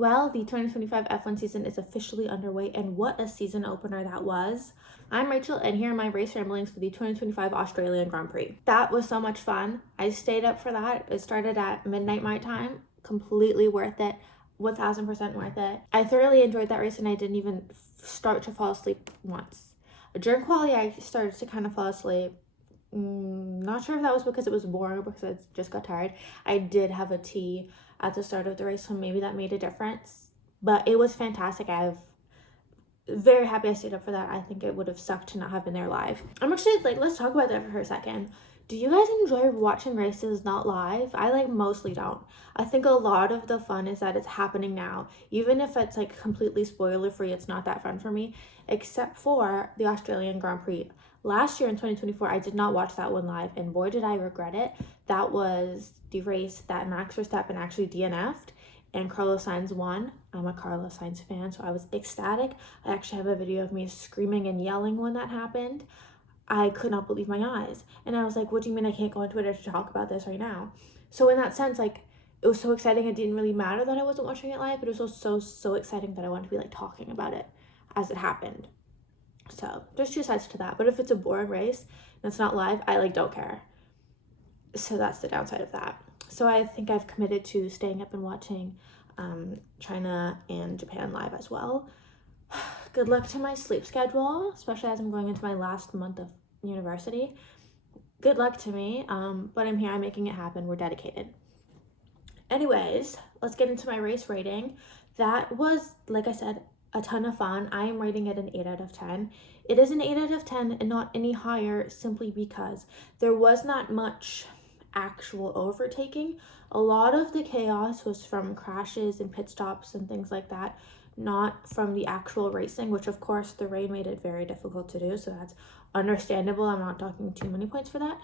Well, the 2025 F1 season is officially underway, and what a season opener that was. I'm Rachel, and here are my race ramblings for the 2025 Australian Grand Prix. That was so much fun. I stayed up for that. It started at midnight my time. Completely worth it. 1000% worth it. I thoroughly enjoyed that race, and I didn't even start to fall asleep once. During quali, I started to kind of fall asleep. Not sure if that was because it was boring or because I just got tired. I did have a tea at the start of the race, so maybe that made a difference. But it was fantastic. I'm very happy I stayed up for that. I think it would have sucked to not have been there live. I'm actually let's talk about that for a second. Do you guys enjoy watching races not live? I mostly don't. I think a lot of the fun is that it's happening now. Even if it's completely spoiler free, it's not that fun for me, except for the Australian Grand Prix. Last year in 2024, I did not watch that one live, and boy, did I regret it. That was the race that Max Verstappen actually DNF'd and Carlos Sainz won. I'm a Carlos Sainz fan, so I was ecstatic. I actually have a video of me screaming and yelling when that happened. I could not believe my eyes. And I was like, what do you mean I can't go on Twitter to talk about this right now? So in that sense, it was so exciting. It didn't really matter that I wasn't watching it live, but it was also so exciting that I wanted to be talking about it as it happened. So there's two sides to that. But if it's a boring race and it's not live, I don't care. So that's the downside of that. So I think I've committed to staying up and watching China and Japan live as well. Good luck to my sleep schedule, especially as I'm going into my last month of university. Good luck to me, but I'm here, I'm making it happen, we're dedicated. Anyways, let's get into my race rating. That was, like I said, a ton of fun. I am rating it an 8 out of 10. It is an 8 out of 10 and not any higher simply because there was not much actual overtaking. A lot of the chaos was from crashes and pit stops and things like that, not from the actual racing, which of course the rain made it very difficult to do, so that's understandable. I'm not talking too many points for that.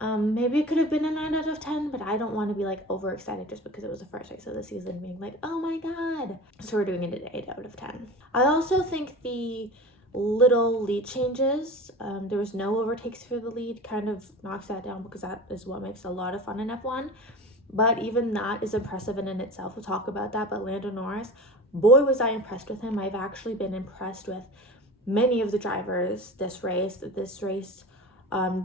Maybe it could have been a 9 out of 10, but I don't want to be overexcited just because it was the first race of the season being oh my god. So we're doing it an 8 out of 10. I also think the little lead changes, there was no overtakes for the lead, kind of knocks that down because that is what makes a lot of fun in F1. But even that is impressive in itself. We'll talk about that. But Lando Norris, boy, was I impressed with him. I've actually been impressed with many of the drivers this race.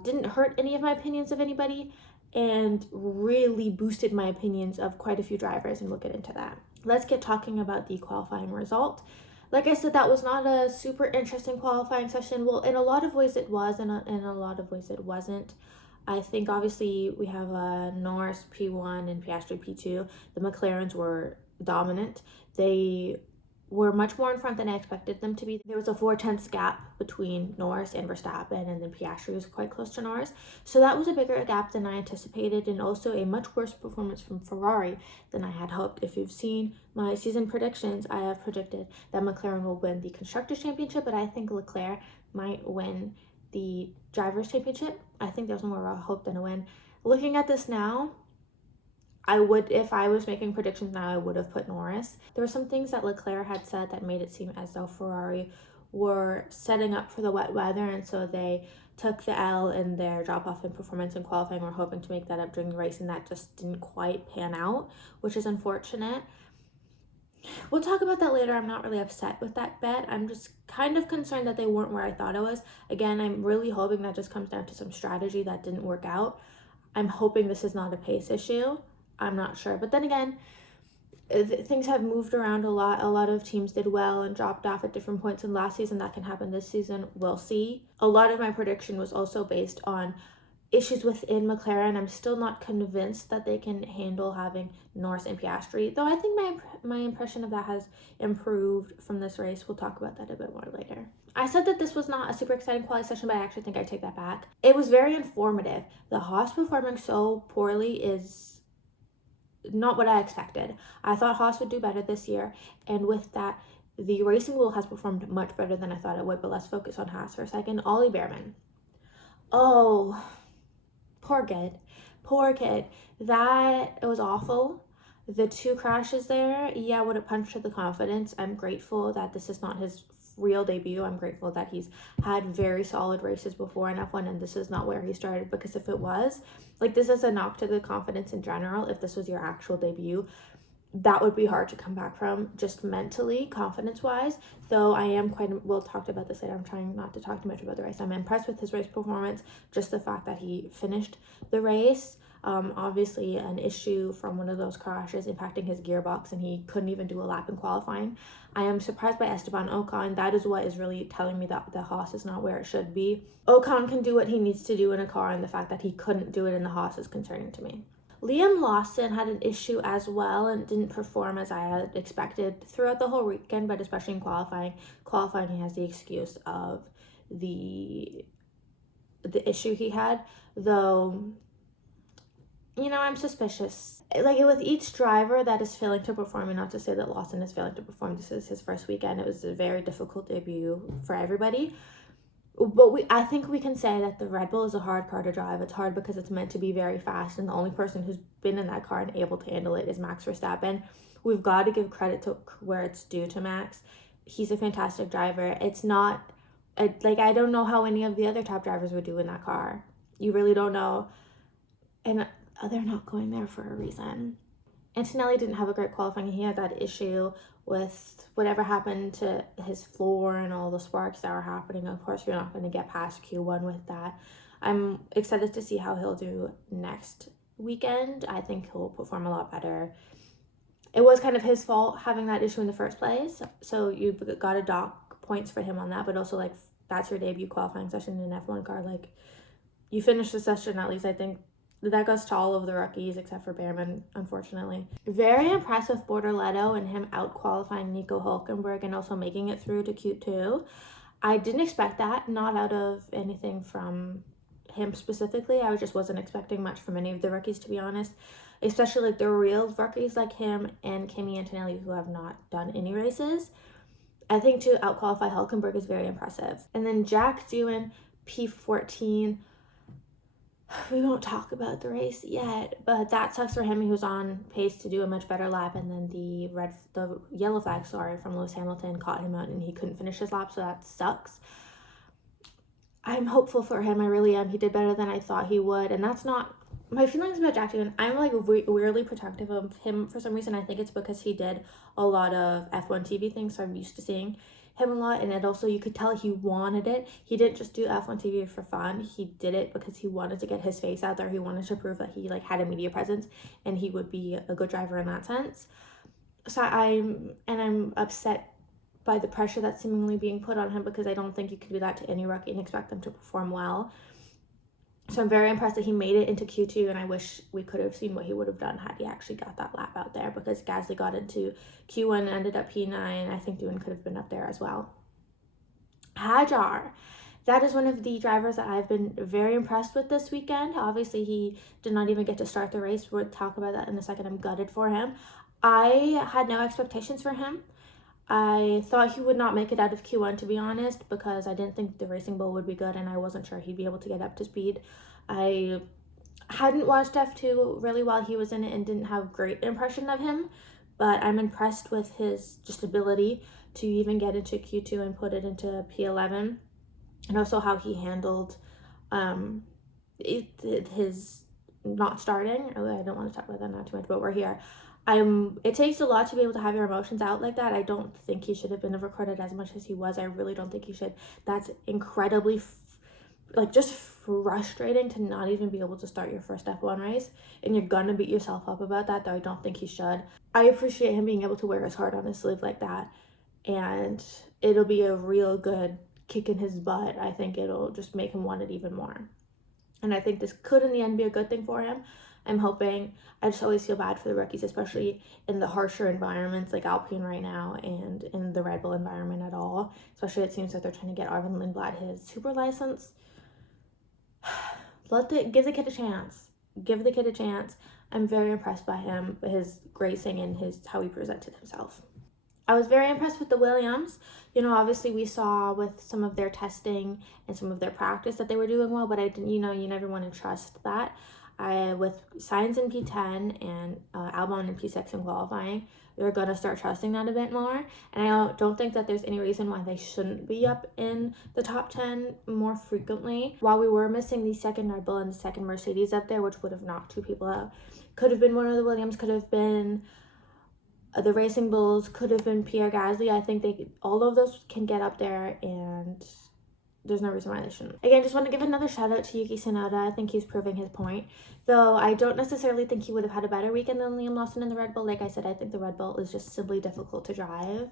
Didn't hurt any of my opinions of anybody and really boosted my opinions of quite a few drivers, and we'll get into that. Let's get talking about the qualifying result. Like I said, that was not a super interesting qualifying session. Well, in a lot of ways it was, and in a lot of ways it wasn't. I think obviously we have Norris P1 and Piastri P2. The McLarens were dominant. They were much more in front than I expected them to be. There was a 4/10 gap between Norris and Verstappen, and then Piastri was quite close to Norris. So that was a bigger gap than I anticipated, and also a much worse performance from Ferrari than I had hoped. If you've seen my season predictions, I have predicted that McLaren will win the Constructors' Championship, but I think Leclerc might win the Drivers' Championship. I think there's more of a hope than a win. Looking at this now, if I was making predictions now, I would have put Norris. There were some things that Leclerc had said that made it seem as though Ferrari were setting up for the wet weather, and so they took the L in their drop-off in performance and qualifying. We're hoping to make that up during the race, and that just didn't quite pan out, which is unfortunate. We'll talk about that later. I'm not really upset with that bet. I'm just kind of concerned that they weren't where I thought it was. Again, I'm really hoping that just comes down to some strategy that didn't work out. I'm hoping this is not a pace issue. I'm not sure. But then again, things have moved around a lot. A lot of teams did well and dropped off at different points in last season. That can happen this season. We'll see. A lot of my prediction was also based on issues within McLaren. I'm still not convinced that they can handle having Norris and Piastri, though I think my impression of that has improved from this race. We'll talk about that a bit more later. I said that this was not a super exciting quali session, but I actually think I take that back. It was very informative. The Haas performing so poorly is not what I expected. I thought Haas would do better this year, and with that, the Racing Bull has performed much better than I thought it would, but let's focus on Haas for a second. Ollie Behrman. Oh, poor kid. That, it was awful. The two crashes there, yeah, would have punctured the confidence. I'm grateful that this is not his real debut. I'm grateful that he's had very solid races before in F1, and this is not where he started, because if it was, this is a knock to the confidence in general. If this was your actual debut, that would be hard to come back from just mentally, confidence-wise. Though I am we'll talk about this later. I'm trying not to talk too much about the race. I'm impressed with his race performance, just the fact that he finished the race. Obviously an issue from one of those crashes impacting his gearbox, and he couldn't even do a lap in qualifying. I am surprised by Esteban Ocon. That is what is really telling me that the Haas is not where it should be. Ocon can do what he needs to do in a car, and the fact that he couldn't do it in the Haas is concerning to me. Liam Lawson had an issue as well and didn't perform as I had expected throughout the whole weekend, but especially in qualifying. Qualifying, he has the excuse of the issue he had, though, you know, I'm suspicious. Like, with each driver that is failing to perform, and not to say that Lawson is failing to perform, this is his first weekend. It was a very difficult debut for everybody. But I think we can say that the Red Bull is a hard car to drive. It's hard because it's meant to be very fast, and the only person who's been in that car and able to handle it is Max Verstappen. We've got to give credit to where it's due to Max. He's a fantastic driver. It's not, like, I don't know how any of the other top drivers would do in that car. You really don't know. And they're not going there for a reason. Antonelli didn't have a great qualifying. He had that issue with whatever happened to his floor and all the sparks that were happening. Of course, you're not going to get past Q1 with that. I'm excited to see how he'll do next weekend. I think he'll perform a lot better. It was kind of his fault having that issue in the first place, so you've got to dock points for him on that, but also, like, that's your debut qualifying session in an F1 car. Like, you finish the session, at least I think that goes to all of the rookies except for Behrman, unfortunately. Very impressed with Bortoleto and him out-qualifying Nico Hülkenberg and also making it through to Q2. I didn't expect that, not out of anything from him specifically. I just wasn't expecting much from any of the rookies, to be honest. Especially, like, the real rookies like him and Kimi Antonelli, who have not done any races. I think to out-qualify Hülkenberg is very impressive. And then Jack Doohan, P14. We won't talk about the race yet, but that sucks for him. He was on pace to do a much better lap, and then the yellow flag, from Lewis Hamilton caught him out, and he couldn't finish his lap, so that sucks. I'm hopeful for him. I really am. He did better than I thought he would, and that's not my feelings about Jack Doohan. I'm, like, weirdly protective of him for some reason. I think it's because he did a lot of F1 TV things, so I'm used to seeing him a lot, and it also, you could tell he wanted it. He didn't just do F1 TV for fun. He did it because he wanted to get his face out there. He wanted to prove that he, like, had a media presence and he would be a good driver in that sense. So I'm upset by the pressure that's seemingly being put on him, because I don't think you can do that to any rookie and expect them to perform well. So I'm very impressed that he made it into Q2, and I wish we could have seen what he would have done had he actually got that lap out there, because Gasly got into Q1 and ended up P9. I think Doohan could have been up there as well. Hajar. That is one of the drivers that I've been very impressed with this weekend. Obviously, he did not even get to start the race. We'll talk about that in a second. I'm gutted for him. I had no expectations for him. I thought he would not make it out of Q1, to be honest, because I didn't think the Racing Bull would be good, and I wasn't sure he'd be able to get up to speed. I hadn't watched F2 really while he was in it and didn't have great impression of him, but I'm impressed with his just ability to even get into Q2 and put it into P11, and also how he handled his not starting. I don't want to talk about that not too much, but we're here. It takes a lot to be able to have your emotions out like that. I don't think he should have been recorded as much as he was. I really don't think he should. That's incredibly, just frustrating to not even be able to start your first F1 race. And you're gonna beat yourself up about that, though I don't think he should. I appreciate him being able to wear his heart on his sleeve like that. And it'll be a real good kick in his butt. I think it'll just make him want it even more. And I think this could in the end be a good thing for him. I'm hoping. I just always feel bad for the rookies, especially in the harsher environments like Alpine right now and in the Red Bull environment at all. Especially it seems like they're trying to get Arvin Lindblad his super license. Give the kid a chance. Give the kid a chance. I'm very impressed by him, his racing and how he presented himself. I was very impressed with the Williams. Obviously we saw with some of their testing and some of their practice that they were doing well, but I didn't, you never want to trust that. With Sainz in P10 and Albon in P6 in qualifying, they're going to start trusting that a bit more. And I don't think that there's any reason why they shouldn't be up in the top 10 more frequently. While we were missing the second Red Bull and the second Mercedes up there, which would have knocked two people out, could have been one of the Williams, could have been The Racing Bulls could have been Pierre Gasly. I think all of those can get up there, and there's no reason why they shouldn't. Again, just want to give another shout out to Yuki Tsunoda. I think he's proving his point. Though I don't necessarily think he would have had a better weekend than Liam Lawson in the Red Bull. Like I said, I think the Red Bull is just simply difficult to drive.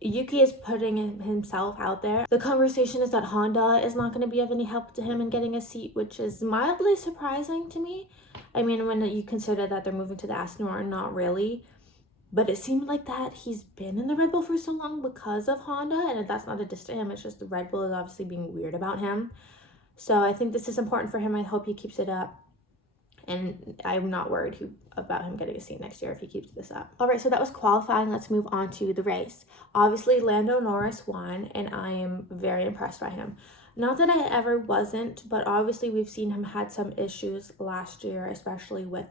Yuki is putting himself out there. The conversation is that Honda is not going to be of any help to him in getting a seat, which is mildly surprising to me. I mean, when you consider that they're moving to the Aston Martin, not really. But it seemed like that he's been in the Red Bull for so long because of Honda, and that's not a diss to him. It's just the Red Bull is obviously being weird about him. So I think this is important for him. I hope he keeps it up. And I'm not worried about him getting a seat next year if he keeps this up. All right, so that was qualifying. Let's move on to the race. Obviously, Lando Norris won, and I am very impressed by him. Not that I ever wasn't, but obviously we've seen him had some issues last year, especially with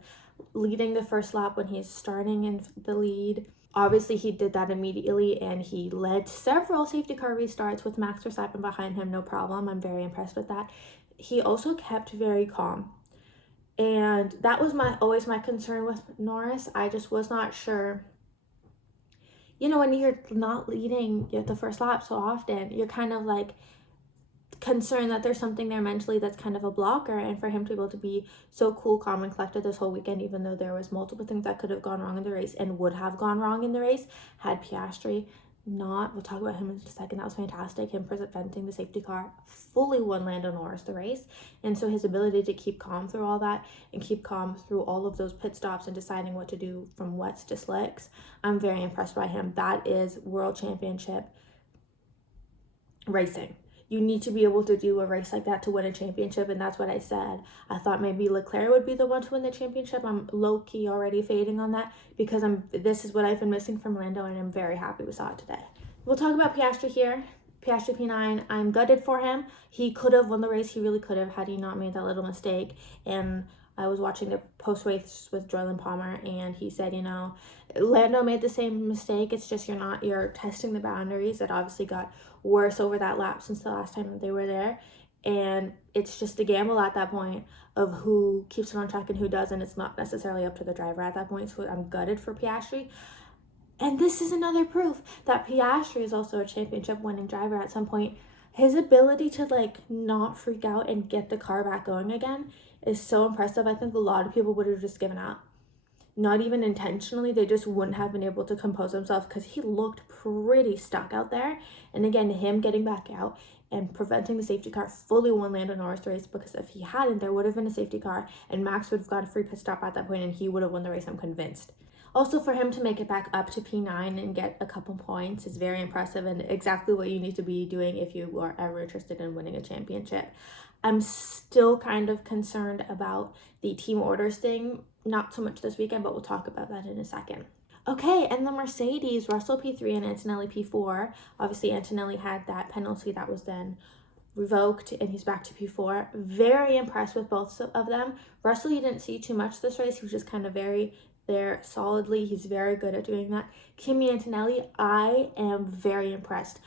leading the first lap when he's starting in the lead. Obviously, he did that immediately, and he led several safety car restarts with Max Verstappen behind him, no problem. I'm very impressed with that. He also kept very calm. And that was always my concern with Norris. I just was not sure. You know, when you're not leading the first lap so often, you're kind of like concerned that there's something there mentally that's kind of a blocker. And for him to be able to be so cool, calm, and collected this whole weekend, even though there was multiple things that could have gone wrong in the race and would have gone wrong in the race had Piastri we'll talk about him in a second. That was fantastic. Him preventing the safety car fully won Lando Norris the race. And so his ability to keep calm through all that and keep calm through all of those pit stops and deciding what to do from wets to slicks, I'm very impressed by him. That is world championship racing. You need to be able to do a race like that to win a championship, and that's what I said. I thought maybe Leclerc would be the one to win the championship. I'm low-key already fading on that because this is what I've been missing from Lando, and I'm very happy we saw it today. We'll talk about Piastri here. Piastri P9, I'm gutted for him. He could have won the race. He really could have had he not made that little mistake. And I was watching the post-race with Joylan Palmer, and he said, Lando made the same mistake. It's just you're testing the boundaries. It obviously got worse over that lap since the last time that they were there. And it's just a gamble at that point of who keeps it on track and who doesn't. It's not necessarily up to the driver at that point. So I'm gutted for Piastri. And this is another proof that Piastri is also a championship winning driver at some point. His ability to not freak out and get the car back going again is so impressive. I think a lot of people would have just given up. Not even intentionally, they just wouldn't have been able to compose themselves because he looked pretty stuck out there. And again, him getting back out and preventing the safety car fully won Lando Norris the race, because if he hadn't, there would have been a safety car and Max would have got a free pit stop at that point and he would have won the race, I'm convinced. Also, for him to make it back up to P9 and get a couple points is very impressive and exactly what you need to be doing if you are ever interested in winning a championship. I'm still kind of concerned about the team orders thing, not so much this weekend, but we'll talk about that in a second. Okay, and the Mercedes, Russell P3 and Antonelli P4. Obviously, Antonelli had that penalty that was then revoked and he's back to P4. Very impressed with both of them. Russell, you didn't see too much this race. He was just kind of very there solidly. He's very good at doing that. Kimi Antonelli, I am very impressed.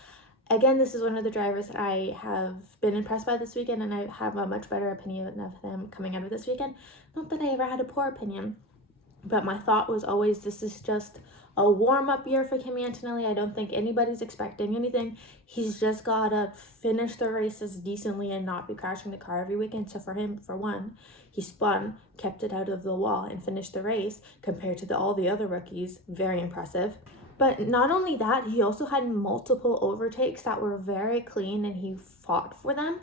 Again, this is one of the drivers that I have been impressed by this weekend, and I have a much better opinion of them coming out of this weekend. Not that I ever had a poor opinion, but my thought was always this is just a warm-up year for Kimi Antonelli. I don't think anybody's expecting anything. He's just got to finish the races decently and not be crashing the car every weekend. So for him, for one, he spun, kept it out of the wall, and finished the race compared to all the other rookies. Very impressive. But not only that, he also had multiple overtakes that were very clean and he fought for them.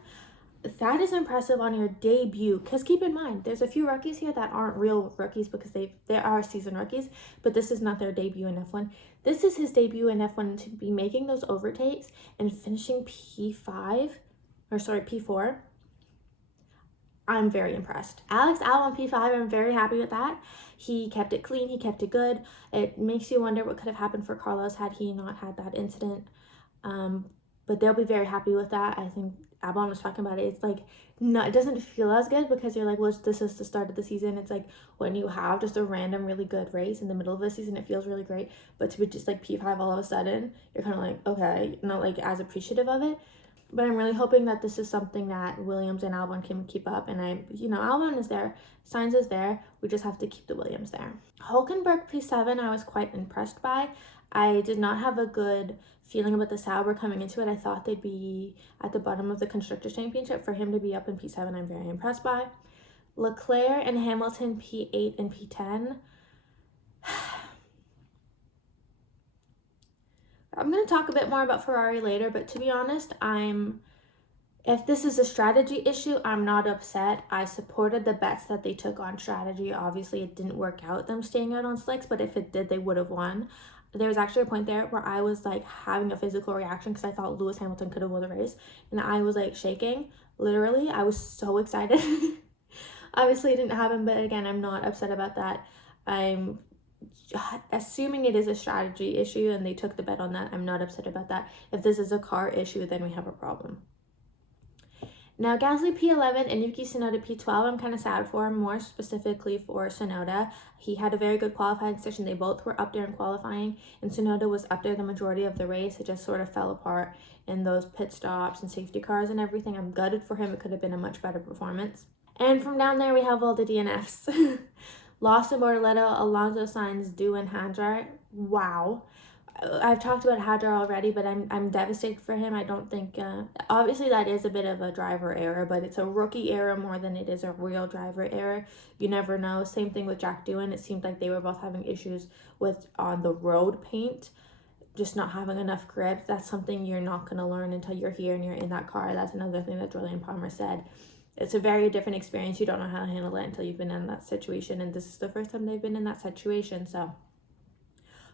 That is impressive on your debut, because keep in mind, there's a few rookies here that aren't real rookies because they are season rookies, but this is not their debut in F1. This is his debut in F1 to be making those overtakes and finishing P4. I'm very impressed. Alex Albon P5, I'm very happy with that. He kept it clean, he kept it good. It makes you wonder what could have happened for Carlos had he not had that incident. But they'll be very happy with that. I think Albon was talking about it. It's it doesn't feel as good because you're like, well, this is the start of the season. It's like when you have just a random really good race in the middle of the season, it feels really great. But to be just P5 all of a sudden, you're kind of like, okay, not as appreciative of it. But I'm really hoping that this is something that Williams and Albon can keep up. And Albon is there, Sainz is there. We just have to keep the Williams there. Hulkenberg P7, I was quite impressed by. I did not have a good feeling about the Sauber coming into it. I thought they'd be at the bottom of the Constructors' Championship. For him to be up in P7, I'm very impressed by. Leclerc and Hamilton P8 and P10. I'm going to talk a bit more about Ferrari later, but to be honest, if this is a strategy issue, I'm not upset. I supported the bets that they took on strategy. Obviously, it didn't work out, them staying out on slicks, but if it did, they would have won. There was actually a point there where I was like having a physical reaction because I thought Lewis Hamilton could have won the race, and I was like shaking. Literally, I was so excited. Obviously, it didn't happen, but again, I'm not upset about that. I'm assuming it is a strategy issue and they took the bet on that. I'm not upset about that. If this is a car issue, then we have a problem. Now, Gasly P11 and Yuki Tsunoda P12, I'm kind of sad for, more specifically for Tsunoda. He had a very good qualifying session. They both were up there in qualifying, and Tsunoda was up there the majority of the race. It just sort of fell apart in those pit stops and safety cars and everything. I'm gutted for him. It could have been a much better performance. And from down there, we have all the DNFs. Lawson, Bortoleto, Alonso, Sainz, Du, and Hadjar. Wow. I've talked about Hadjar already, but I'm devastated for him. I don't think, obviously that is a bit of a driver error, but it's a rookie error more than it is a real driver error. You never know. Same thing with Jack Doohan. It seemed like they were both having issues with on the road paint, just not having enough grip. That's something you're not going to learn until you're here and you're in that car. That's another thing that Julian Palmer said. It's a very different experience. You don't know how to handle it until you've been in that situation, and this is the first time they've been in that situation, so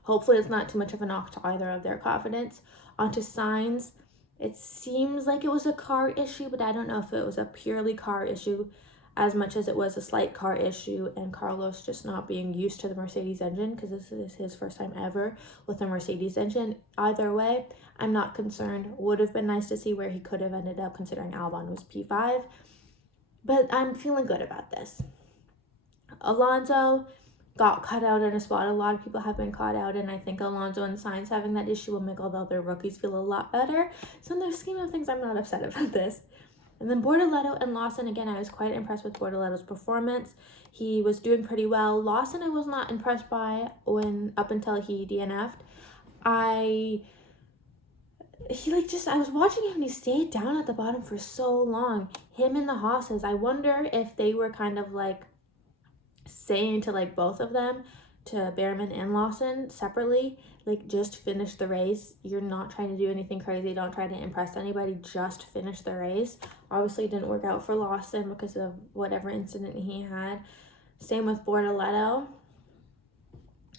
hopefully it's not too much of a knock to either of their confidence. Onto Sainz, it seems like it was a car issue, but I don't know if it was a purely car issue as much as it was a slight car issue and Carlos just not being used to the Mercedes engine, because this is his first time ever with a Mercedes engine. Either way, I'm not concerned. Would have been nice to see where he could have ended up considering Albon was P5. But I'm feeling good about this. Alonso got cut out in a spot. A lot of people have been caught out, and I think Alonso and Sainz having that issue will make all the other rookies feel a lot better. So in the scheme of things, I'm not upset about this. And then Bortoleto and Lawson, again, I was quite impressed with Bortoleto's performance. He was doing pretty well. Lawson I was not impressed by up until he DNF'd. I was watching him and he stayed down at the bottom for so long. Him and the Haas's, I wonder if they were kind of like saying to like both of them, to Behrman and Lawson separately, like just finish the race. You're not trying to do anything crazy. Don't try to impress anybody. Just finish the race. Obviously it didn't work out for Lawson because of whatever incident he had. Same with Bortoleto.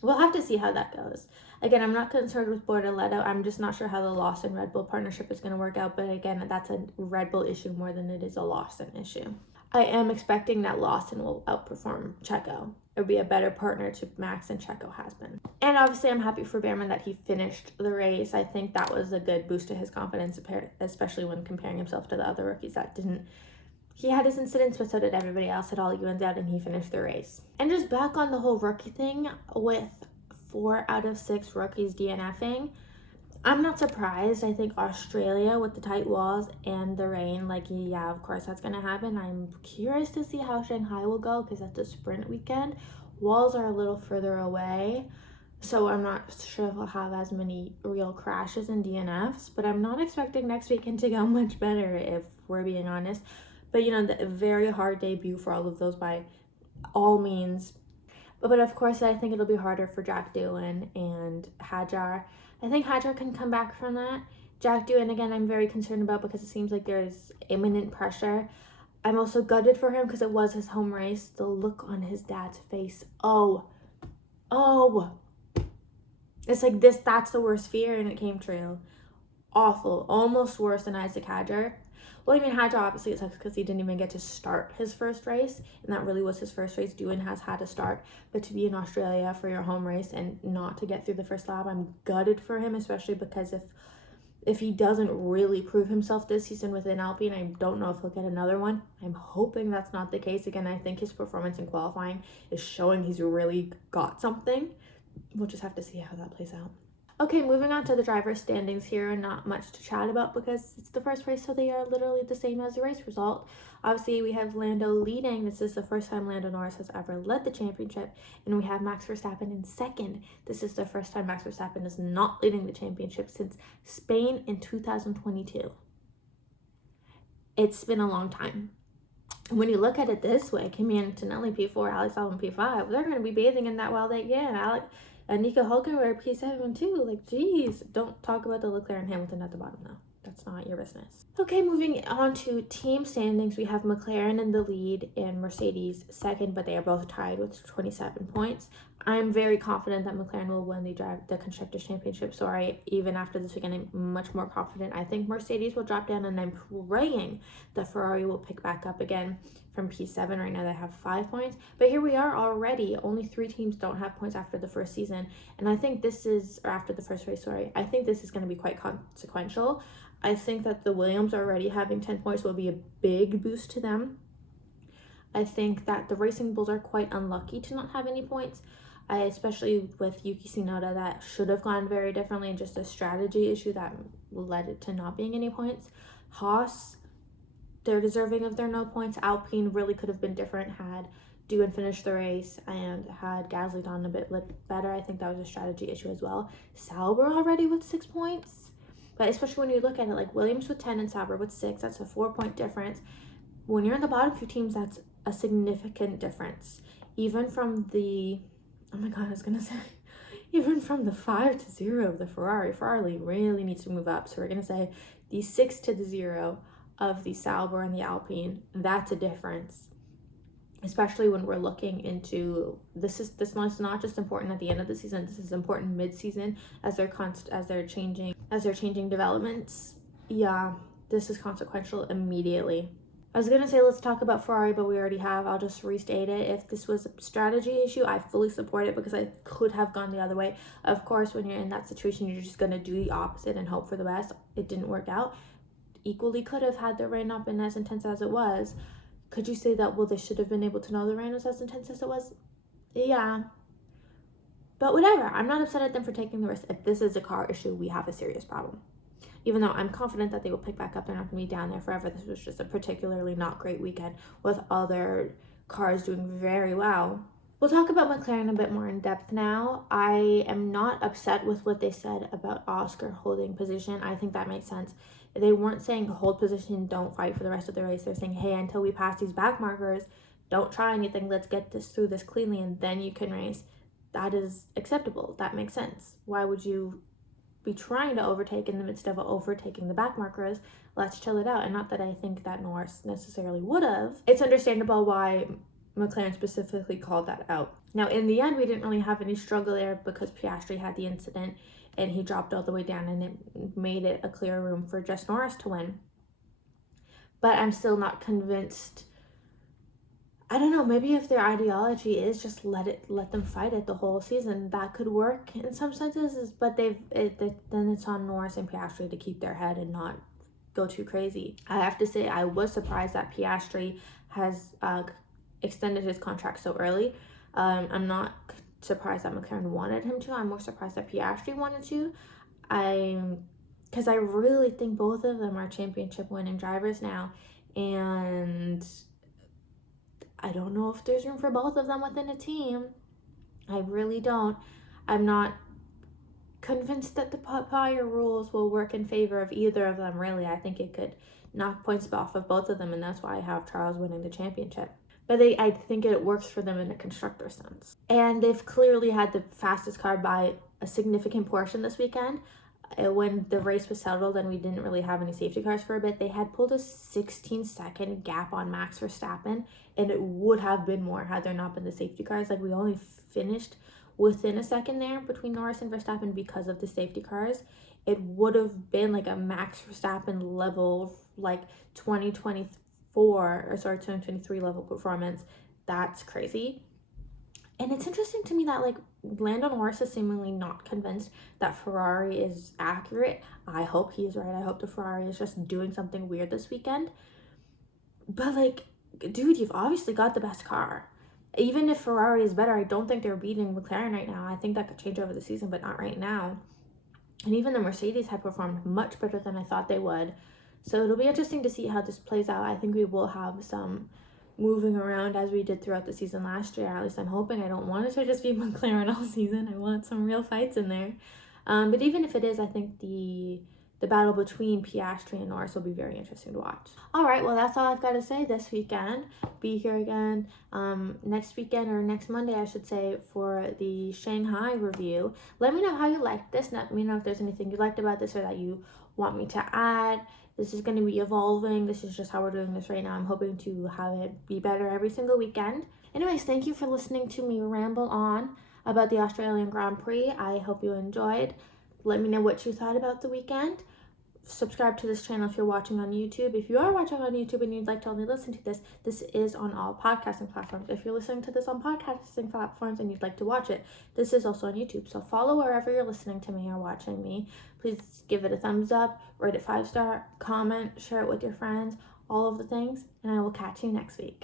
We'll have to see how that goes. Again, I'm not concerned with Bortoleto. I'm just not sure how the Lawson Red Bull partnership is going to work out. But again, that's a Red Bull issue more than it is a Lawson issue. I am expecting that Lawson will outperform Checo or be a better partner to Max than Checo has been. And obviously, I'm happy for Behrman that he finished the race. I think that was a good boost to his confidence, especially when comparing himself to the other rookies that didn't. He had his incidents, but so did everybody else. It all evens out, and he finished the race. And just back on the whole rookie thing with 4 out of 6 rookies DNFing, I'm not surprised. I think Australia with the tight walls and the rain, like, yeah, of course that's going to happen. I'm curious to see how Shanghai will go because that's a sprint weekend. Walls are a little further away, so I'm not sure if we'll have as many real crashes and DNFs, but I'm not expecting next weekend to go much better if we're being honest. But, the very hard debut for all of those by all means. But of course, I think it'll be harder for Jack Doohan and Hadjar. I think Hadjar can come back from that. Jack Doohan, again, I'm very concerned about because it seems like there's imminent pressure. I'm also gutted for him because it was his home race. The look on his dad's face. Oh. It's like that's the worst fear, and it came true. Awful. Almost worse than Isaac Hadjar. Well, Hadjar obviously it sucks because he didn't even get to start his first race, and that really was his first race. Doohan has had to start, but to be in Australia for your home race and not to get through the first lap, I'm gutted for him, especially because if he doesn't really prove himself this season within Alpine, I don't know if he'll get another one. I'm hoping that's not the case. Again, I think his performance in qualifying is showing he's really got something. We'll just have to see how that plays out. Okay, moving on to the driver's standings here, and not much to chat about because it's the first race, so they are literally the same as the race result. Obviously, we have Lando leading. This is the first time Lando Norris has ever led the championship, and we have Max Verstappen in second. This is the first time Max Verstappen is not leading the championship since Spain in 2022. It's been a long time. When you look at it this way, Kimi Antonelli P4, Alex Albon P5, they're going to be bathing in that while they can. Nico Hulkenberg P7 too. Like, geez, don't talk about the Leclerc and Hamilton at the bottom though. That's not your business. Okay, moving on to team standings, we have McLaren in the lead and Mercedes second, but they are both tied with 27 points. I'm very confident that McLaren will win the Constructors' Championship. So even after this weekend, I'm much more confident. I think Mercedes will drop down, and I'm praying that Ferrari will pick back up again from P7. Right now they have 5 points, but here we are already. Only 3 teams don't have points after the first season, and I think after the first race, I think this is going to be quite consequential. I think that the Williams already having 10 points will be a big boost to them. I think that the Racing Bulls are quite unlucky to not have any points, especially with Yuki Tsunoda. That should have gone very differently, and just a strategy issue that led it to not being any points. Haas, they're deserving of their no points. Alpine really could have been different had Doohan finished the race and had Gasly done a bit better. I think that was a strategy issue as well. Sauber already with 6 points. But especially when you look at it, like Williams with 10 and Sauber with 6, that's a 4-point difference. When you're in the bottom few teams, that's a significant difference. Even from the, even from the 5-0 of the Ferrari really needs to move up. So we're going to say the 6-0 of the Sauber and the Alpine, that's a difference. Especially when we're looking into this is not just important at the end of the season. This is important mid-season as they're changing developments. Yeah, this is consequential immediately. I was gonna say let's talk about Ferrari, but we already have. I'll just restate it. If this was a strategy issue, I fully support it because I could have gone the other way. Of course, when you're in that situation, you're just gonna do the opposite and hope for the best. It didn't work out. Equally could have had the rain not been as intense as it was. Could you say that, well, they should have been able to know the rain was as intense as it was? Yeah. But whatever. I'm not upset at them for taking the risk. If this is a car issue, we have a serious problem. Even though I'm confident that they will pick back up, they're not going to be down there forever. This was just a particularly not great weekend with other cars doing very well. We'll talk about McLaren a bit more in depth now. I am not upset with what they said about Oscar holding position. I think that makes sense. They weren't saying hold position, don't fight for the rest of the race. They're saying, hey, until we pass these back markers, don't try anything. Let's get this through this cleanly, and then you can race. That is acceptable. That makes sense. Why would you be trying to overtake in the midst of overtaking the back markers? Let's chill it out. And not that I think that Norris necessarily would have. It's understandable why McLaren specifically called that out. Now, in the end, we didn't really have any struggle there because Piastri had the incident and he dropped all the way down, and it made it a clear room for just Norris to win. But I'm still not convinced. I don't know, maybe if their ideology is just let them fight it the whole season, that could work in some senses, but then it's on Norris and Piastri to keep their head and not go too crazy. I have to say, I was surprised that Piastri has extended his contract so early. I'm not surprised that McLaren wanted him to. I'm more surprised that Piastri wanted to. Because I really think both of them are championship winning drivers now, and I don't know if there's room for both of them within a team. I really don't. I'm not convinced that the prior rules will work in favor of either of them, really. I think it could knock points off of both of them, and that's why I have Charles winning the championship. But I think it works for them in a constructor sense. And they've clearly had the fastest car by a significant portion this weekend. When the race was settled and we didn't really have any safety cars for a bit, they had pulled a 16-second gap on Max Verstappen, and it would have been more had there not been the safety cars. Like, we only finished within a second there between Norris and Verstappen because of the safety cars. It would have been like a Max Verstappen level, like 2023 level performance. That's crazy. And it's interesting to me that, like, Lando Norris is seemingly not convinced that Ferrari is accurate. I hope he is right. I hope the Ferrari is just doing something weird this weekend. But, like, dude, you've obviously got the best car. Even if Ferrari is better, I don't think they're beating McLaren right now. I think that could change over the season, but not right now. And even the Mercedes had performed much better than I thought they would. So it'll be interesting to see how this plays out. I think we will have some moving around as we did throughout the season last year. At least I'm hoping. I don't want it to just be McLaren all season. I want some real fights in there. But even if it is, I think the battle between Piastri and Norris will be very interesting to watch. All right, well, that's all I've got to say this weekend. Be here again next weekend, or next Monday, I should say, for the Shanghai review. Let me know how you liked this. Let me know if there's anything you liked about this or that you want me to add. This is going to be evolving. This is just how we're doing this right now. I'm hoping to have it be better every single weekend. Anyways, thank you for listening to me ramble on about the Australian Grand Prix. I hope you enjoyed. Let me know what you thought about the weekend. Subscribe to this channel if you're watching on YouTube. If you are watching on YouTube and you'd like to only listen to this, this is on all podcasting platforms. If you're listening to this on podcasting platforms and you'd like to watch it, this is also on YouTube. So follow wherever you're listening to me or watching me. Please give it a thumbs up, rate it 5-star, comment, share it with your friends, all of the things, and I will catch you next week.